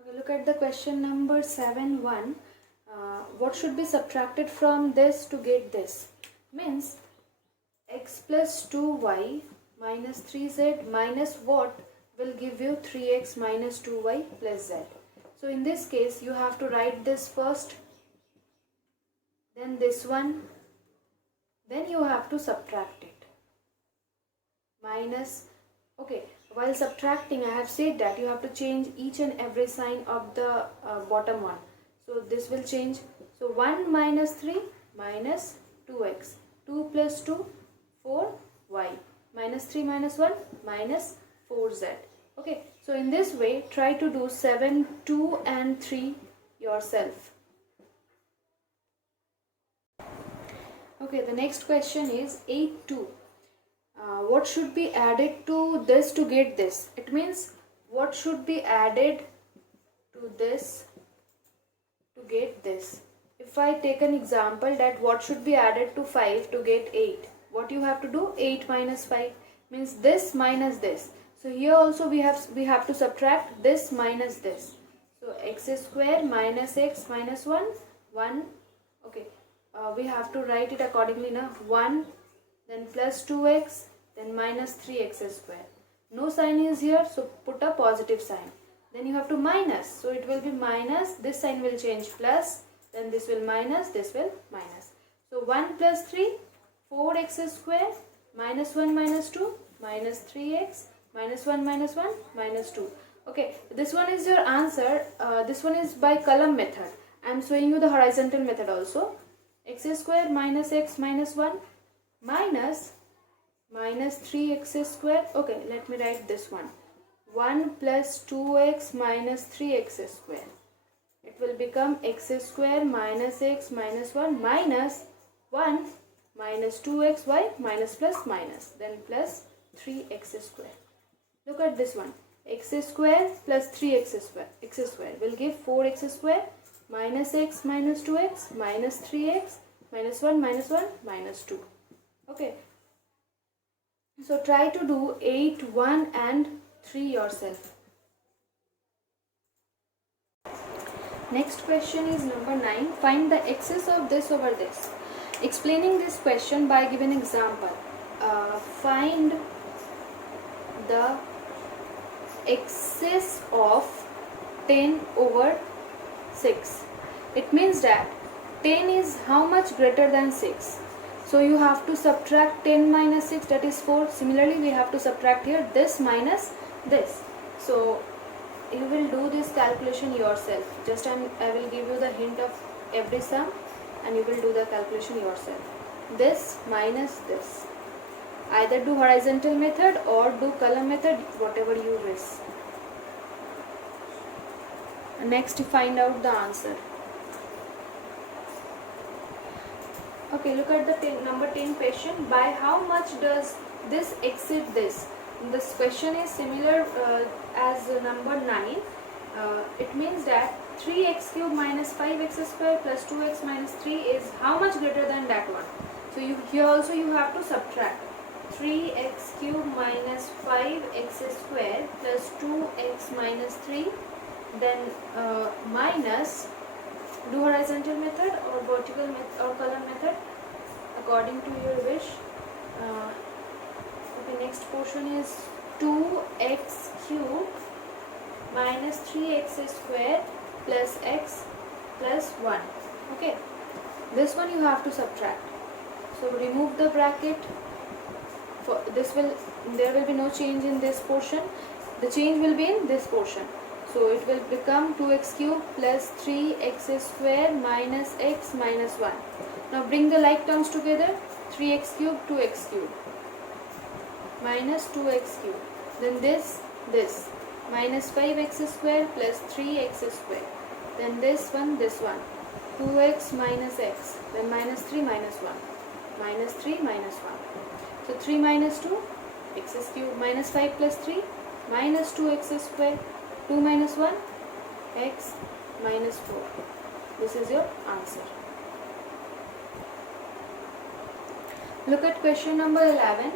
Okay, look at the question number 7.1. What should be subtracted from this to get this? Means x plus 2y minus 3z minus what will give you 3x minus 2y plus z. So in this case you have to write this first, then this one, then you have to subtract it. Minus, okay, while subtracting I have said that you have to change each and every sign of the bottom one. So this will change. So 1 minus 3 minus 2x. 2 plus 2, 4y. Minus 3 minus 1 minus 4z. Okay, so in this way try to do 7, 2 and 3 yourself. Okay, the next question is 8, 2. What should be added to this to get this? It means what should be added to this to get this. If I take an example that what should be added to 5 to get 8, what you have to do? 8 minus 5 means this minus this. So here also we have to subtract this minus this. So x square minus x minus 1, 1. Okay, we have to write it accordingly now. 1, then plus 2x, then minus 3x square. No sign is here, so put a positive sign. Then you have to minus, so it will be minus, this sign will change plus, then this will minus, this will minus. So 1 plus 3, 4x square, minus 1 minus 2, minus 3x, minus 1 minus 1, minus 2. Okay, this one is your answer. This one is by column method. I am showing you the horizontal method also. X square minus x minus 1 minus 3x square. Okay, let me write this one. 1 plus 2x minus 3x square. It will become x square minus x minus 1 minus 1 minus 2xy minus plus minus, then plus 3x square. Look at this one. X square plus 3x square. X square will give 4x square minus x minus 2x minus 3x minus 1 minus 2. Okay. So try to do 8, 1 and 3 yourself. Next question is number 9. Find the excess of this over this. Explaining this question by giving example. Find the excess of 10 over 6. It means that 10 is how much greater than 6. So you have to subtract 10 minus 6, that is 4. Similarly we have to subtract here this minus this. So you will do this calculation yourself. Just I will give you the hint of every sum and you will do the calculation yourself. This minus this. Either do horizontal method or do column method, whatever you wish. Next, find out the answer. Okay, look at the number 10 question. By how much does this exceed this? This question is similar as number 9. It means that 3x cube minus 5x square plus 2x minus 3 is how much greater than that one. So here also you have to subtract. 3x cube minus 5x square plus 2x minus 3, then minus, do horizontal method or vertical method or column method according to your wish. Okay, next portion is 2x cube minus 3x square plus x plus 1. Okay, this one you have to subtract. So remove the bracket. For this there will be no change in this portion. The change will be in this portion. So it will become 2x cube plus 3x square minus x minus 1. Now bring the like terms together. 3x cube, 2x cube minus 2x cube. Then this minus 5x square plus 3x square. Then this one 2x minus x. Then minus 3 minus 1. Minus 3 minus 1. So 3 minus 2, x cube minus 5 plus 3 minus 2x square. 2 minus 1, x minus 4. This is your answer. Look at question number 11.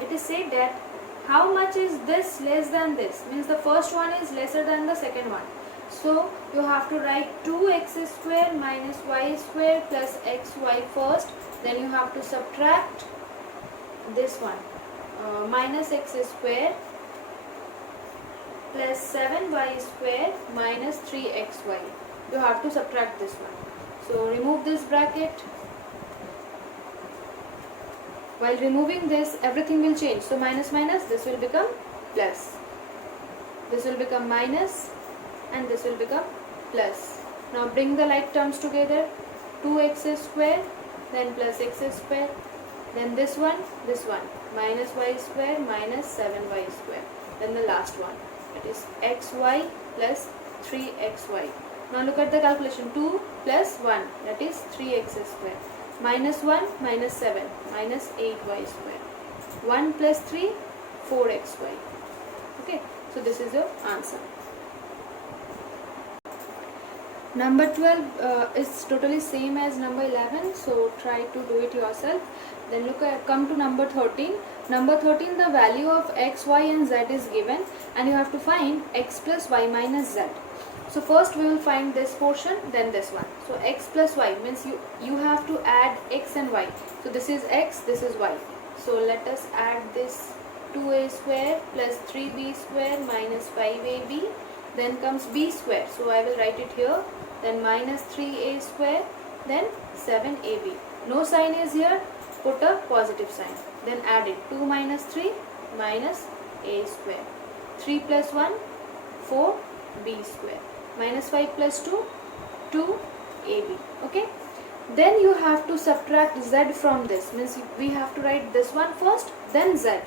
It is said that how much is this less than this? Means the first one is lesser than the second one. So you have to write 2x square minus y square plus xy first. Then you have to subtract this one, minus x square plus 7y square minus 3xy. You have to subtract this one. So remove this bracket. While removing this, everything will change. So minus minus, this will become plus. This will become minus and this will become plus. Now bring the like terms together. 2x square, then plus x square, then this one, minus y square minus 7y square. Then the last one, that is xy plus 3xy. Now look at the calculation. 2 plus 1, that is 3x square. Minus 1 minus 7 minus 8y square. 1 plus 3, 4xy. Okay, so this is your answer. Number 12 is totally same as number 11, so try to do it yourself. Then come to number 13. Number 13, the value of x, y and z is given and you have to find x plus y minus z. So first we will find this portion, then this one. So x plus y means you have to add x and y. So this is x, this is y. So let us add this 2a square plus 3b square minus 5ab. Then comes b square. So I will write it here. Then minus 3a square, then 7ab. No sign is here, put a positive sign. Then add it. 2 minus 3 minus a square. 3 plus 1, 4b square. Minus 5 plus 2, 2ab. Okay. Then you have to subtract z from this. Means we have to write this one first, then z.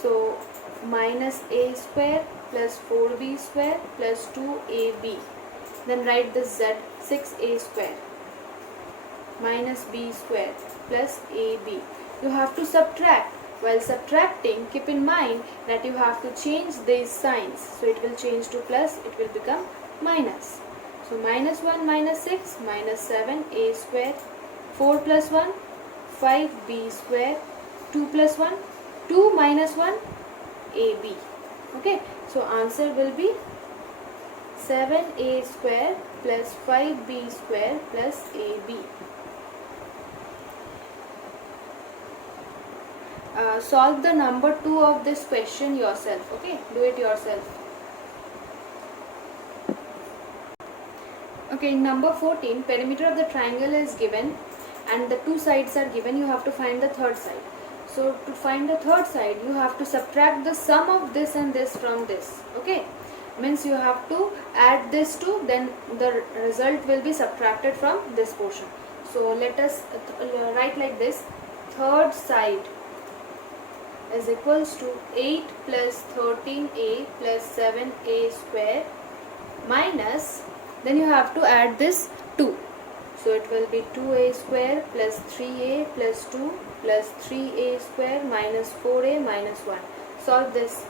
So minus a square plus 4b square plus 2ab. Then write this z, 6a square minus b square plus ab. You have to subtract. While subtracting, keep in mind that you have to change these signs. So it will change to plus, it will become minus. So minus 1 minus 6 minus 7a square. 4 plus 1, 5b square. 2 plus 1, 2 minus 1, ab. Okay, so answer will be 7a square plus 5b square plus ab. Solve the number 2 of this question yourself. Okay, do it yourself. Okay, in number 14, perimeter of the triangle is given and the two sides are given. You have to find the third side. So to find the third side, you have to subtract the sum of this and this from this. Okay, means you have to add this to, then the result will be subtracted from this portion. So let us write like this. Third side is equals to 8 plus 13a plus 7a square minus, then you have to add this 2. So it will be 2a square plus 3a plus 2 plus 3a square minus 4a minus 1. Solve this.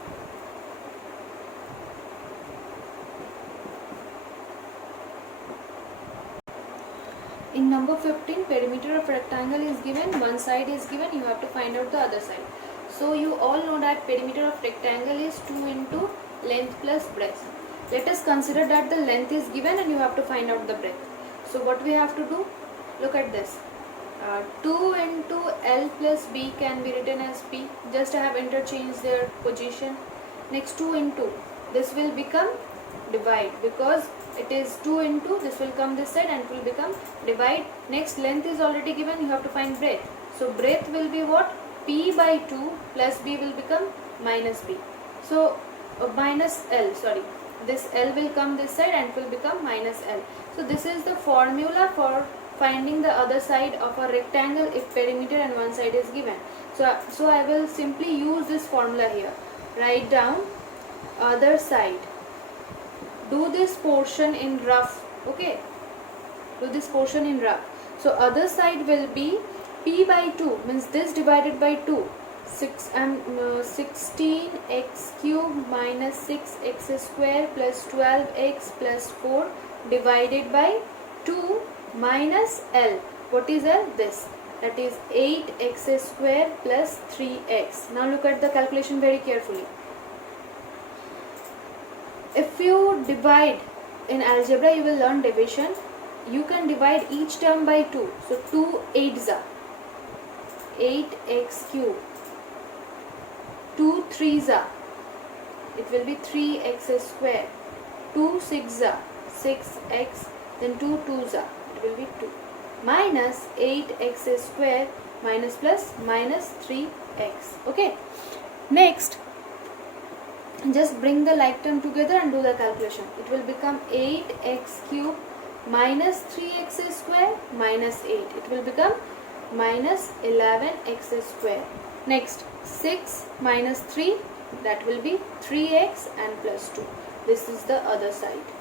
In number 15, perimeter of rectangle is given, one side is given, you have to find out the other side. So you all know that perimeter of rectangle is 2 into length plus breadth. Let us consider that the length is given and you have to find out the breadth. So what we have to do? Look at this. 2 into L plus B can be written as P. Just I have interchanged their position. Next 2 into, this will become divide because it is 2 into, this will come this side and it will become divide. Next length is already given, you have to find breadth. So breadth will be what? P by 2 plus B will become minus B. So minus L, sorry. This L will come this side and it will become minus L. So this is the formula for finding the other side of a rectangle if perimeter and one side is given. So I will simply use this formula here. Write down other side. Do this portion in rough. Okay. Do this portion in rough. So other side will be P by 2 means this divided by 2. 16x cube minus 6x square plus 12x plus 4 divided by 2 minus L. What is L? This. that is 8x square plus 3x. Now look at the calculation very carefully. If you divide in algebra, you will learn division. You can divide each term by 2. So 2 8s are 8x cube. 2 3s are, it will be 3x square. 2 6s are 6x, then 2 2s are, it will be 2, minus 8x square minus plus minus 3x. Okay, next just bring the like term together and do the calculation. It will become 8x cube minus 3x square minus 8. It will become minus 11x square. Next, 6 minus 3, that will be 3x and plus 2. This is the other side.